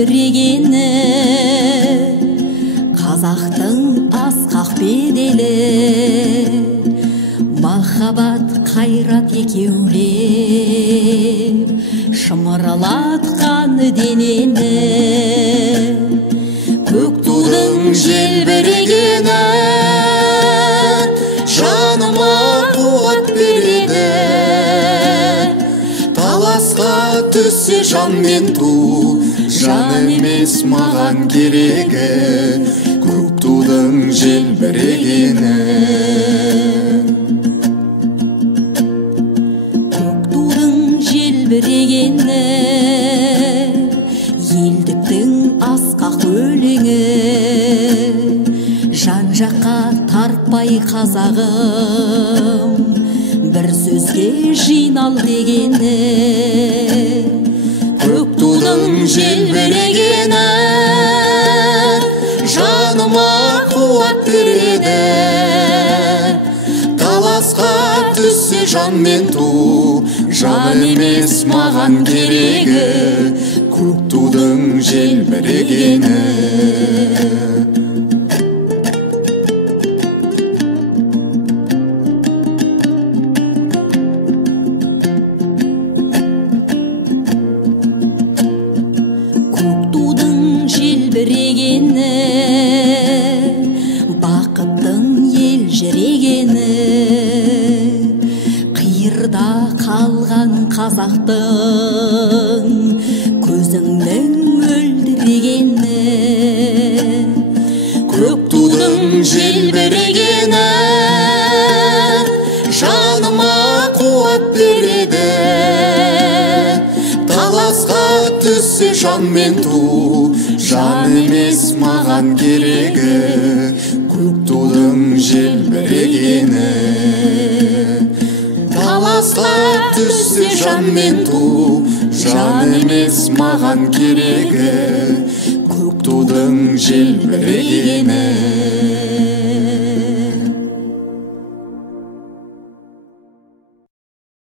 желбірегені, қазақтың асқақ беделі, махаббат қайрат екеулеп шымырлатқан денені. Көк тудың желбірегені жаныма қуат береді. Таласқа түссе жан мен ту, жан емес маған керегі. Көк тудың желбірегені. Көк тудың желбірегені, елдіктің асқақ өлеңі. Жан жаққа тартпай қазағым, бір сөзге жинал дегені. Көк тудың желбірегені жаныма қуат береді. Таласқа түссе жан мен ту, жан емес маған керегі. Көк тудың желбірегені. Желбірегені, бақыттың ел жүрегені, қиырда қалған қазақтың көзіңнің мөлдірегені. Көк тудың желбірегені жаныма қуат береді. Таласқа түссе жан мен ту, жан емес маған керегі. Көк тудың желбірегені. Таласқа түссе жан мен ту, жан емес маған керегі. Көк тудың желбірегені.